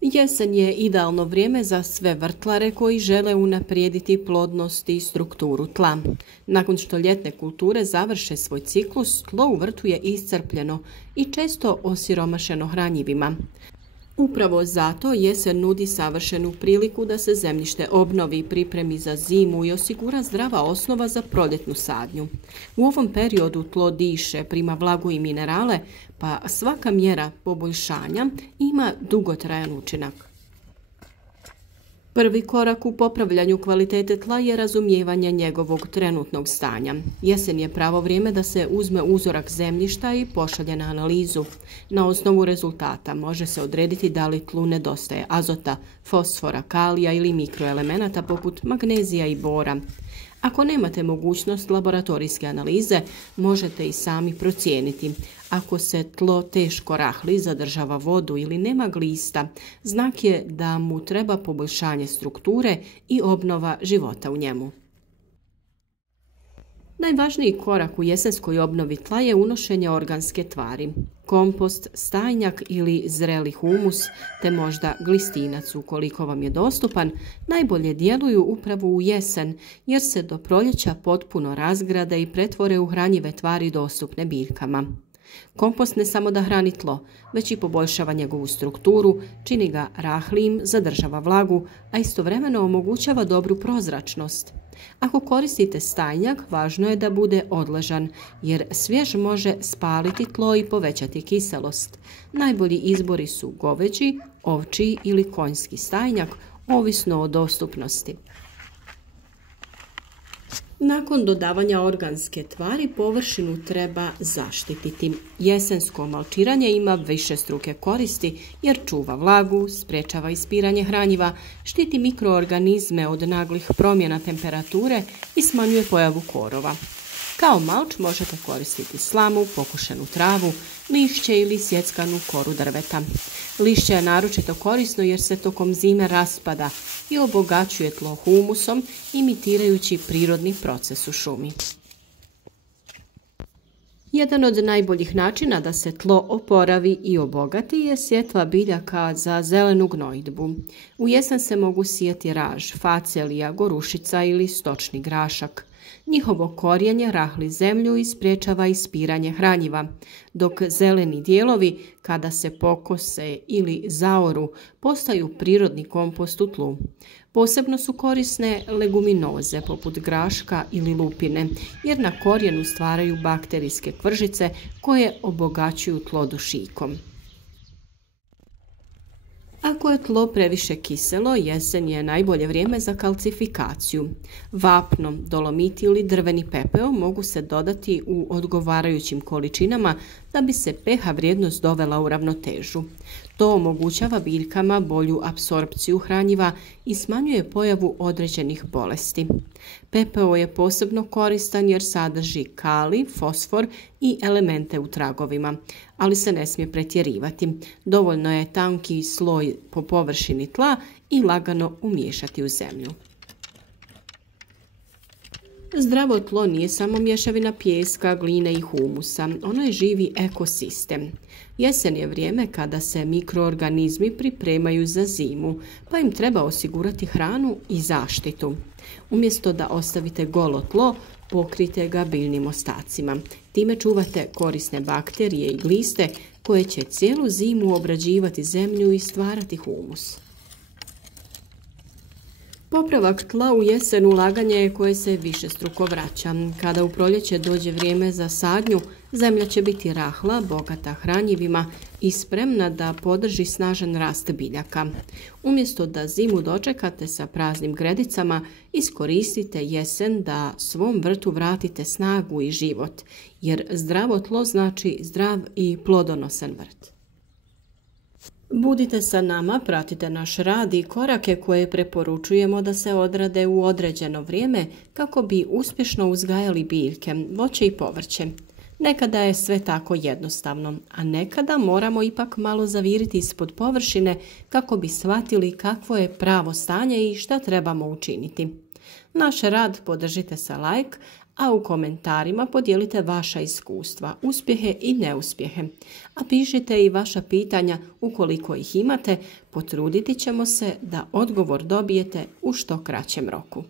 Jesen je idealno vrijeme za sve vrtlare koji žele unaprijediti plodnost i strukturu tla. Nakon što ljetne kulture završe svoj ciklus, tlo u vrtu je iscrpljeno i često osiromašeno hranjivima. Upravo zato jesen nudi savršenu priliku da se zemljište obnovi, pripremi za zimu i osigura zdrava osnova za proljetnu sadnju. U ovom periodu tlo diše, prima vlagu i minerale, pa svaka mjera poboljšanja ima dugotrajan učinak. Prvi korak u popravljanju kvalitete tla je razumijevanje njegovog trenutnog stanja. Jesen je pravo vrijeme da se uzme uzorak zemljišta i pošalje na analizu. Na osnovu rezultata može se odrediti da li tlu nedostaje azota, fosfora, kalija ili mikroelemenata poput magnezija i bora. Ako nemate mogućnost laboratorijske analize, možete i sami procijeniti. Ako se tlo teško rahli, zadržava vodu ili nema glista, znak je da mu treba poboljšanje strukture i obnova života u njemu. Najvažniji korak u jesenskoj obnovi tla je unošenje organske tvari. Kompost, stajnjak ili zreli humus, te možda glistinac ukoliko vam je dostupan, najbolje djeluju upravo u jesen jer se do proljeća potpuno razgrade i pretvore u hranjive tvari dostupne biljkama. Kompost ne samo da hrani tlo, već i poboljšava njegovu strukturu, čini ga rahlijim, zadržava vlagu, a istovremeno omogućava dobru prozračnost. Ako koristite stajnjak, važno je da bude odležan, jer svjež može spaliti tlo i povećati kiselost. Najbolji izbori su goveđi, ovčji ili konjski stajnjak, ovisno o dostupnosti. Nakon dodavanja organske tvari površinu treba zaštititi. Jesensko malčiranje ima višestruke koristi jer čuva vlagu, sprečava ispiranje hranjiva, štiti mikroorganizme od naglih promjena temperature i smanjuje pojavu korova. Kao malč možete koristiti slamu, pokušenu travu, lišće ili sjeckanu koru drveta. Lišće je naročito korisno jer se tokom zime raspada i obogaćuje tlo humusom, imitirajući prirodni proces u šumi. Jedan od najboljih načina da se tlo oporavi i obogati je sjetva biljaka za zelenu gnojidbu. U jesen se mogu sijati raž, facelija, gorušica ili stočni grašak. Njihovo korijenje rahli zemlju i sprječava ispiranje hranjiva, dok zeleni dijelovi, kada se pokose ili zaoru, postaju prirodni kompost u tlu. Posebno su korisne leguminoze poput graška ili lupine, jer na korijenu stvaraju bakterijske kvržice koje obogaćuju tlo dušikom. Ako je tlo previše kiselo, jesen je najbolje vrijeme za kalcifikaciju. Vapno, dolomit ili drveni pepeo mogu se dodati u odgovarajućim količinama da bi se pH vrijednost dovela u ravnotežu. To omogućava biljkama bolju apsorpciju hranjiva i smanjuje pojavu određenih bolesti. Pepeo je posebno koristan jer sadrži kalij, fosfor i elemente u tragovima, ali se ne smije pretjerivati. Dovoljno je tanki sloj po površini tla i lagano umiješati u zemlju. Zdravo tlo nije samo mješavina pijeska, gline i humusa, ono je živi ekosistem. Jesen je vrijeme kada se mikroorganizmi pripremaju za zimu, pa im treba osigurati hranu i zaštitu. Umjesto da ostavite golo tlo, pokrijte ga biljnim ostacima. Time čuvate korisne bakterije i gliste koje će cijelu zimu obrađivati zemlju i stvarati humus. Popravak tla u jesen ulaganje je koje se višestruko vraća. Kada u proljeće dođe vrijeme za sadnju, zemlja će biti rahla, bogata hranjivima i spremna da podrži snažan rast biljaka. Umjesto da zimu dočekate sa praznim gredicama, iskoristite jesen da svom vrtu vratite snagu i život, jer zdravo tlo znači zdrav i plodonosan vrt. Budite sa nama, pratite naš rad i korake koje preporučujemo da se odrade u određeno vrijeme kako bi uspješno uzgajali biljke, voće i povrće. Nekada je sve tako jednostavno, a nekada moramo ipak malo zaviriti ispod površine kako bi shvatili kakvo je pravo stanje i šta trebamo učiniti. Naš rad podržite sa like, a u komentarima podijelite vaša iskustva, uspjehe i neuspjehe. A pišite i vaša pitanja ukoliko ih imate, potruditi ćemo se da odgovor dobijete u što kraćem roku.